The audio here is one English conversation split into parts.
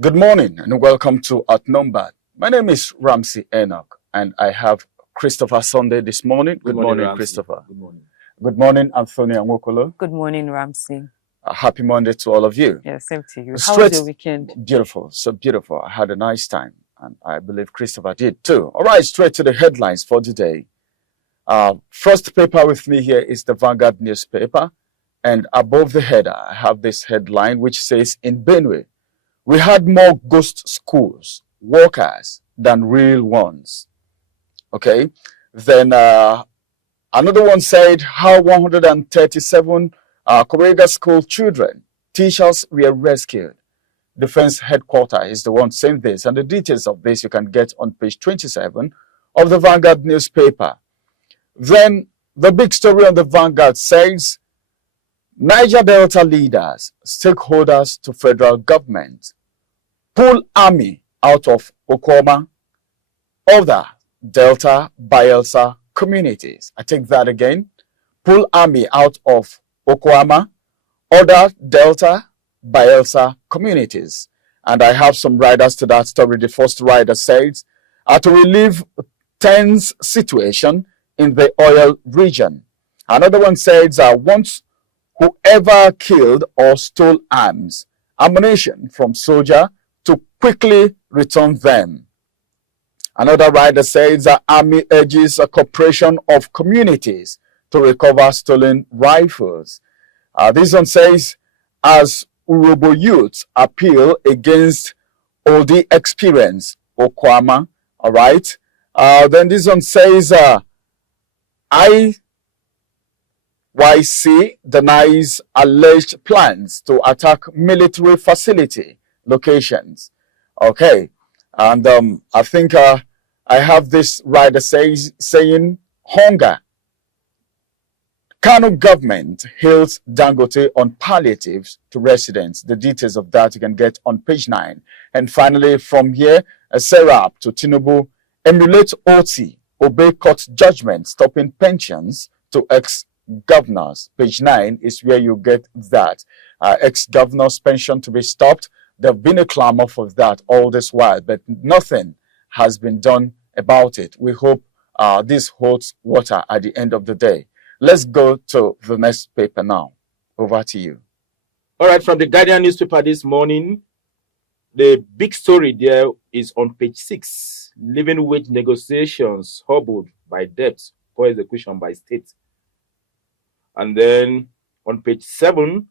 Good morning and welcome to Outnumbered. My name is Ramsey Enoch and I have Christopher Sunday this morning. Good morning, Christopher. Good morning. Good morning, Anthony Nwokolo. Good morning, Ramsey. A happy Monday to all of you. Yeah, same to you. How was your weekend? Beautiful, so beautiful. I had a nice time and I believe Christopher did too. All right, straight to the headlines for today. First paper with me here is the Vanguard newspaper, and above the header I have this headline which says, in Benue, we had more ghost schools, workers, than real ones. Okay. Then another one said how 137 Korega school children, teachers were rescued. Defense headquarters is the one saying this, and the details of this you can get on page 27 of the Vanguard newspaper. Then the big story on the Vanguard says, Niger Delta leaders, stakeholders to federal government, pull army out of Okoma, other Delta Bayelsa communities. I take that again. Pull army out of Okwama, other Delta Bayelsa communities. And I have some riders to that story. The first rider says, to relieve tense situation in the oil region. Another one says, once whoever killed or stole arms, ammunition from soldier to quickly return them. Another rider says the army urges a cooperation of communities to recover stolen rifles. This one says, as Urobo youths appeal against oldie experience, Okwama, all right. Then this one says, IYC denies alleged plans to attack military facility locations. Okay, and I think I have this rider saying hunger. Kano government hails Dangote on palliatives to residents. The details of that you can get on page 9. And finally, from here, a Serap to Tinubu, emulate OT, obey court judgment, stopping pensions to ex-governors. Page 9 is where you get that. Ex-governors' pension to be stopped. There have been a clamor for that all this while, but nothing has been done about it. We hope this holds water at the end of the day. Let's go to the next paper now. Over to you. All right, from the Guardian newspaper this morning, the big story there is on page 6. Living wage negotiations hobbled by debt for execution by state. And then on page 7,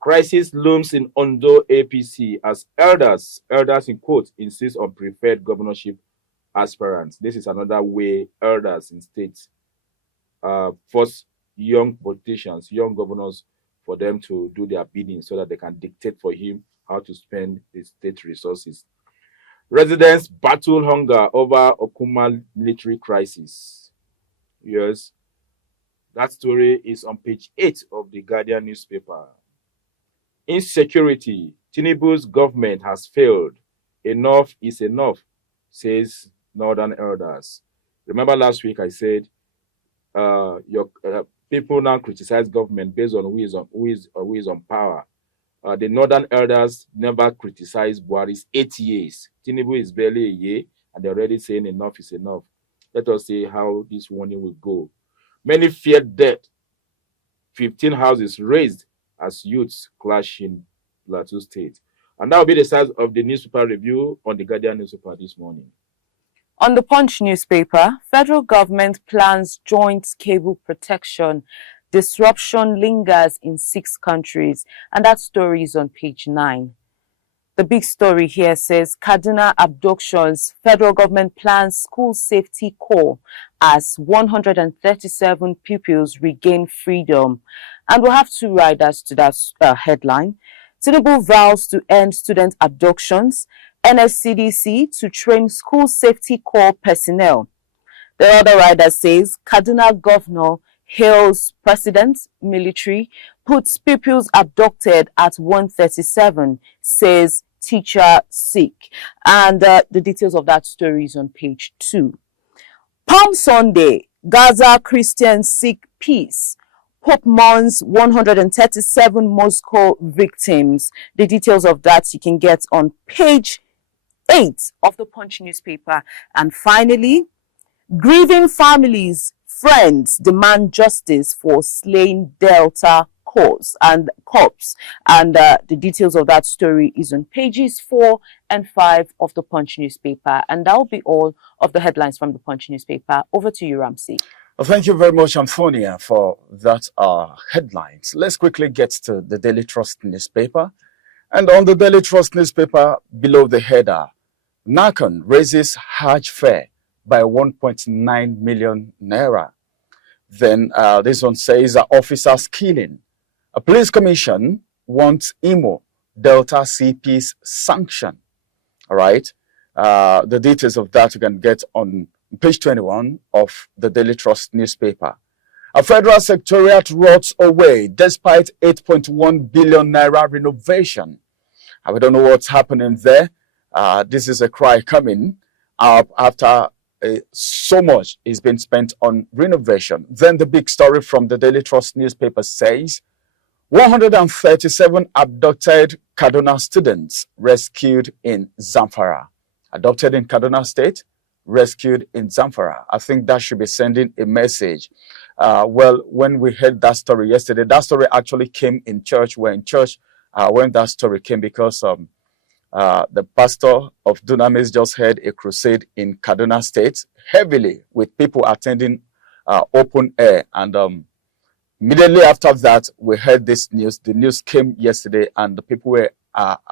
crisis looms in Ondo APC as elders in quotes, insist on preferred governorship aspirants. This is another way elders in states force young politicians, young governors, for them to do their bidding so that they can dictate for him how to spend the state resources. Residents battle hunger over Okuma military crisis. Yes, that story is on page 8 of the Guardian newspaper. Insecurity. Tinubu's government has failed. Enough is enough, says Northern elders. Remember last week I said your people now criticize government based on who is on power. The Northern elders never criticized Buhari's 8 years. Tinubu is barely a year, and they're already saying enough is enough. Let us see how this warning will go. Many feared death. 15 houses razed as youths clash in Plateau State. And that will be the size of the newspaper review on the Guardian newspaper this morning. On the Punch newspaper, federal government plans joint cable protection. Disruption lingers in 6 countries. And that story is on page 9. The big story here says, Kaduna abductions, federal government plans school safety corps as 137 pupils regain freedom. And we'll have 2 riders to that headline. Tinubu vows to end student abductions. NSCDC to train school safety corps personnel. The other rider says, Kaduna governor hails president, military, puts pupils abducted at 137, says teacher sick. And the details of that story is on page 2. Palm Sunday, Gaza Christians seek peace. Pope mourns 137 Moscow victims. The details of that you can get on page 8 of the Punch newspaper. And finally, grieving families, friends demand justice for slain Delta cops. And the details of that story is on pages 4 and 5 of the Punch newspaper. And that will be all of the headlines from the Punch newspaper. Over to you, Ramsey. Well, thank you very much, Antonia, for that headlines. Let's quickly get to the Daily Trust newspaper. And on the Daily Trust newspaper, below the header, Nakan raises Hajj fare by 1.9 million naira. Then this one says officers killing. A police commission wants Imo Delta CP's sanction. All right. The details of that you can get on page 21 of the Daily Trust newspaper. A federal secretariat rots away despite 8.1 billion naira renovation. We don't know what's happening there. This is a cry coming up after so much is being spent on renovation. Then the big story from the Daily Trust newspaper says 137 abducted Kaduna students rescued in Zamfara. Adopted in Kaduna State, rescued in Zamfara. I think that should be sending a message. Well, when we heard that story yesterday, that story actually came in church. We're in church when that story came because the pastor of Dunamis just had a crusade in Kaduna State, heavily with people attending open air. And immediately after that, we heard this news. The news came yesterday, and the people were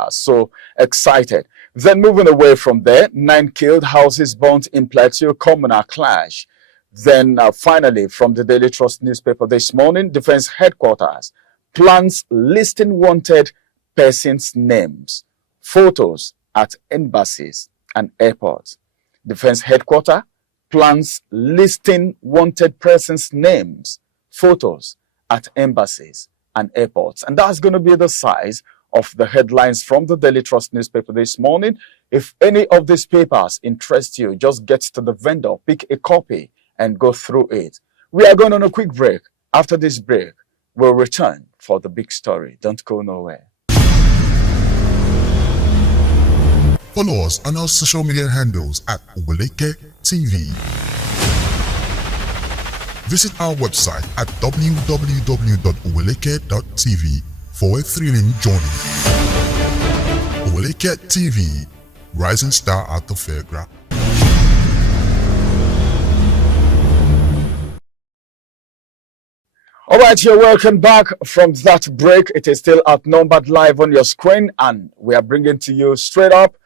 so excited. Then moving away from there, 9 killed, houses burnt in Plateau, communal clash. Then finally, from the Daily Trust newspaper this morning, Defense Headquarters plans listing wanted persons' names, photos at embassies and airports. Defense Headquarters plans listing wanted persons' names, photos at embassies and airports. And that's going to be the size of the headlines from the Daily Trust newspaper this morning. If any of these papers interest you, just get to the vendor, pick a copy, and go through it. We are going on a quick break. After this break, we'll return for the big story. Don't go nowhere. Follow us on our social media handles at Oweleke TV. Visit our website at www.oweleketv for a thrilling journey. Oweleketv, rising star at the fairground. All right, you're welcome back from that break. It is still outnumbered live on your screen, and we are bringing to you straight up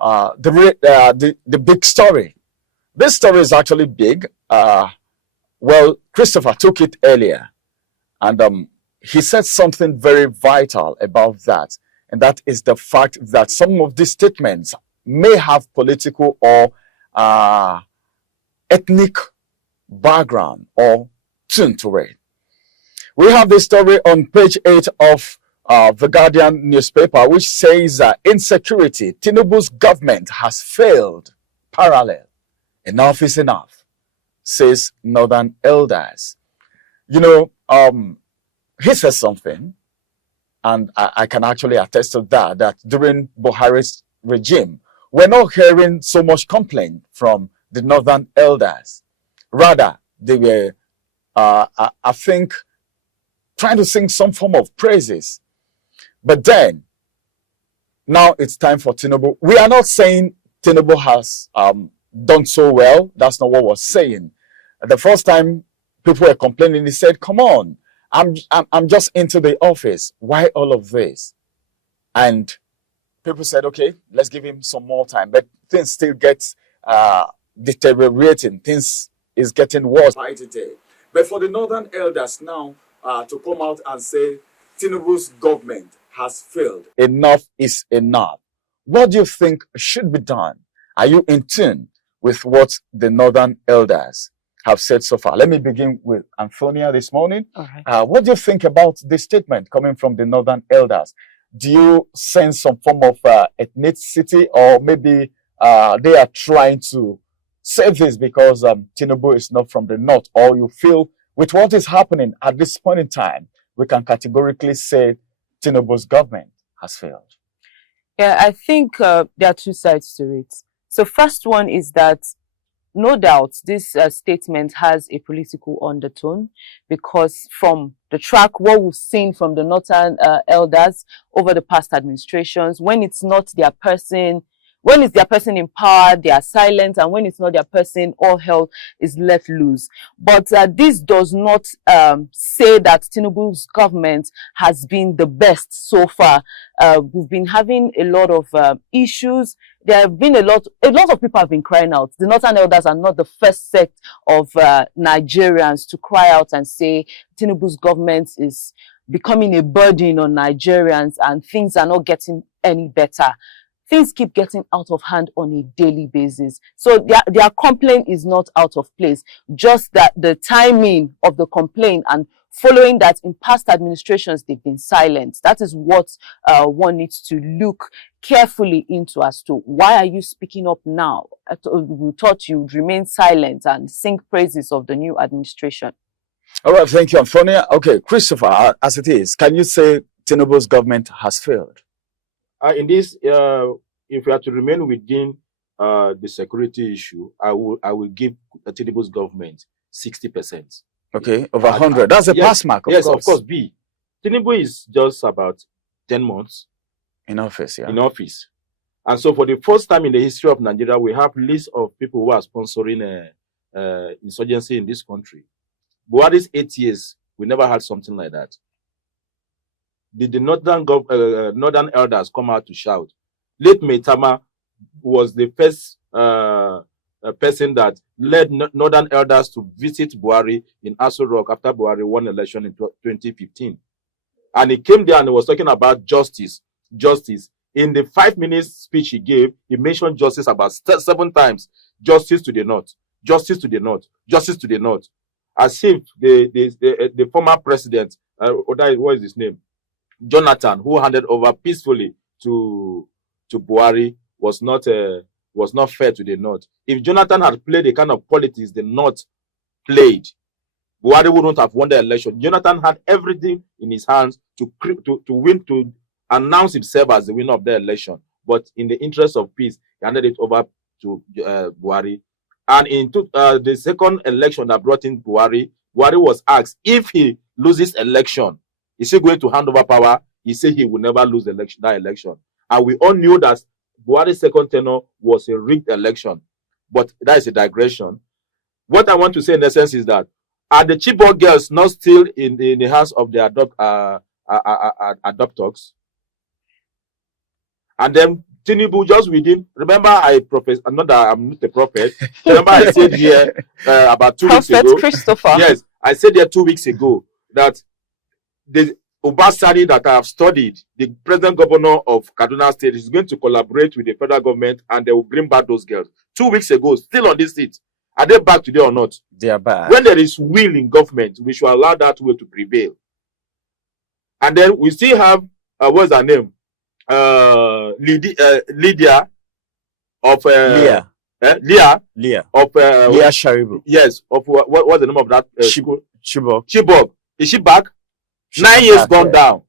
the big story. This story is actually big. Well, Christopher took it earlier, and he said something very vital about that, and that is the fact that some of these statements may have political or ethnic background or tune to it. We have this story on page 8 of the Guardian newspaper, which says insecurity. Tinubu's government has failed. Parallel. Enough is enough, says Northern elders. You know, he says something, and I can actually attest to that, that during Buhari's regime, we're not hearing so much complaint from the Northern elders. Rather, they were, I think, trying to sing some form of praises. But then, now it's time for Tinubu. We are not saying Tinubu has done so well. That's not what we're saying. The first time people were complaining, he said, come on, I'm just into the office. Why all of this? And people said, okay, let's give him some more time. But things still get deteriorating. Things is getting worse by today. But for the Northern elders now, to come out and say Tinubu's government has failed. Enough is enough. What do you think should be done? Are you in tune with what the Northern elders have said so far? Let me begin with Antonia this morning. All right. What do you think about this statement coming from the Northern elders? Do you sense some form of ethnicity, or maybe they are trying to say this because Tinubu is not from the North, or you feel With what is happening at this point in time, we can categorically say Tinubu's government has failed. Yeah, I think there are two sides to it. So first one is that no doubt this statement has a political undertone, because from the track, what we've seen from the northern elders over the past administrations, when it's not their person, when it's their person in power, they are silent, and when it's not their person, all hell is let loose. But this does not say that Tinubu's government has been the best so far. We've been having a lot of issues. There have been a lot of people have been crying out. The Northern Elders are not the first sect of Nigerians to cry out and say Tinubu's government is becoming a burden on Nigerians and things are not getting any better. Things keep getting out of hand on a daily basis. So their complaint is not out of place. Just that the timing of the complaint and following that in past administrations, they've been silent. That is what one needs to look carefully into as to why are you speaking up now? We thought you'd remain silent and sing praises of the new administration. All right, thank you, Antonia. Okay, Christopher, as it is, can you say Tinubu's government has failed? In this, if we are to remain within the security issue, I will give Tinubu's government 60%. Okay, over 100. That's a pass mark, of course. Yes, of course. B. Tinubu is just about 10 months in office, yeah. In office, and so for the first time in the history of Nigeria, we have lists of people who are sponsoring insurgency in this country. Buhari's 8 years, we never had something like that. Did the northern elders come out to shout? Late Maitama was the first person that led northern elders to visit Buhari in Aso Rock after Buhari won election in 2015. And he came there and he was talking about justice. Justice. In the 5-minute speech he gave, he mentioned justice about 7 times. Justice to the north. Justice to the north. Justice to the north. As if the former president, what is his name? Jonathan, who handed over peacefully to Buhari, was not fair to the North. If Jonathan had played the kind of politics the North played, Buhari wouldn't have won the election. Jonathan had everything in his hands to win, to announce himself as the winner of the election. But in the interest of peace, he handed it over to Buhari. And in the second election that brought in Buhari was asked if he loses election, is he going to hand over power? He said he will never lose that election. And we all knew that Buhari's second tenure was a rigged election. But that is a digression. What I want to say in essence is that are the Chibok girls not still in the hands of the adopters? And then Tinubu just within, remember I'm not a prophet. Remember I said here about 2 weeks ago. Christopher. Yes, I said here 2 weeks ago that the Obasari that I have studied, the present governor of Kaduna State, is going to collaborate with the federal government and they will bring back those girls. 2 weeks ago, still on this seat. Are they back today or not? They are back. When there is will in government, we should allow that will to prevail. And then we still have, what's her name? Lydia of Leah. Leah of Leah Sharibu. Yes, of what's the name of that school? Chibok. Chibok. Is she back? She's 9 years back, gone yeah. down.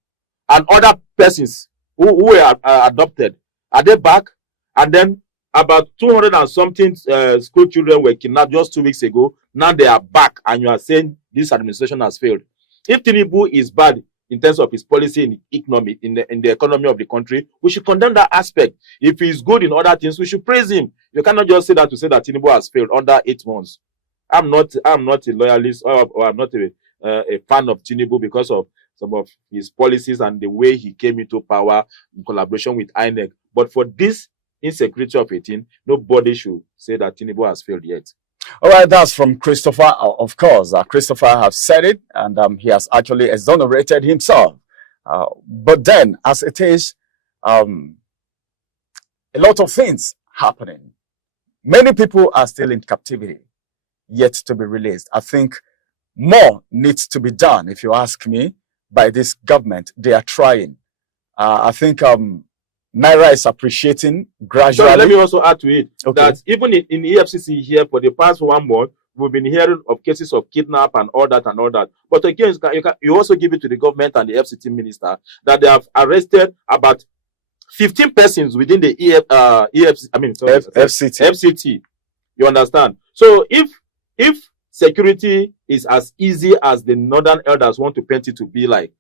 And other persons who were adopted, are they back? And then about 200 and something school children were kidnapped just 2 weeks ago. Now they are back, and you are saying this administration has failed. If Tinubu is bad in terms of his policy in economy, in the economy of the country, we should condemn that aspect. If he is good in other things, we should praise him. You cannot just say that to say that Tinubu has failed under 8 months. I'm not a loyalist or I'm not a fan of Tinubu because of some of his policies and the way he came into power in collaboration with INEC. But for this insecurity of 18, nobody should say that Tinubu has failed yet. All right, that's from Christopher. Of course, Christopher has said it, and he has actually exonerated himself. But then, as it is, a lot of things happening. Many people are still in captivity, yet to be released. I think more needs to be done, if you ask me, by this government. They are trying. I think Naira is appreciating gradually. So let me also add to it, okay, that even in EFCC here for the past 1 month, we've been hearing of cases of kidnap and all that and all that. But again, you also give it to the government and the FCT minister that they have arrested about 15 persons within the FCT. You understand? So if security is as easy as the northern elders want to paint it to be like,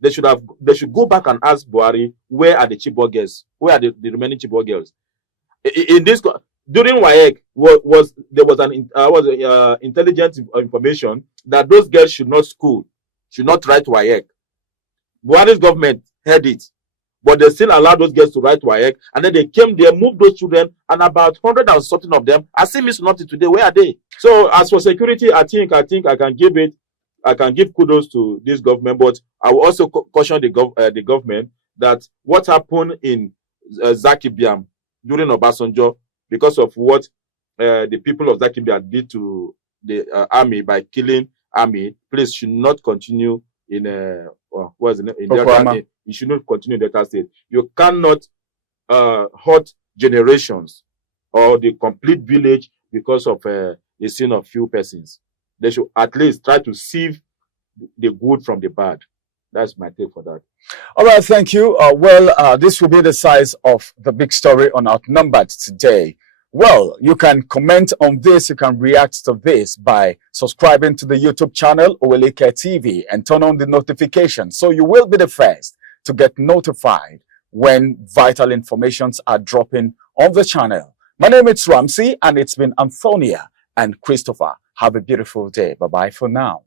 they should go back and ask Buhari, where are the Chibok girls? Where are the remaining Chibok girls? In this during WAEC there was an intelligence information that those girls should not school, should not write WAEC. Buhari's government heard it, but they still allowed those girls to write WAEC, and then they came there, moved those children, and about 100 and something of them are still missing nothing today. Where are they? So as for security, I think I can give kudos to this government, but I will also caution the government that what happened in Zakibiam during Obasanjo, because of what the people of Zakibiam did to the army by killing army, please should not continue in Delta. You should not continue in Delta State. You cannot hurt generations or the complete village because of the sin of few persons. They should at least try to sieve the good from the bad. That's my take for that. All right, thank you. This will be the size of the big story on Outnumbered today. Well, you can comment on this, you can react to this by subscribing to the YouTube channel Oweleke TV and turn on the notifications so you will be the first to get notified when vital informations are dropping on the channel. My name is Ramsey, and it's been Antonia and Christopher. Have a beautiful day. Bye-bye for now.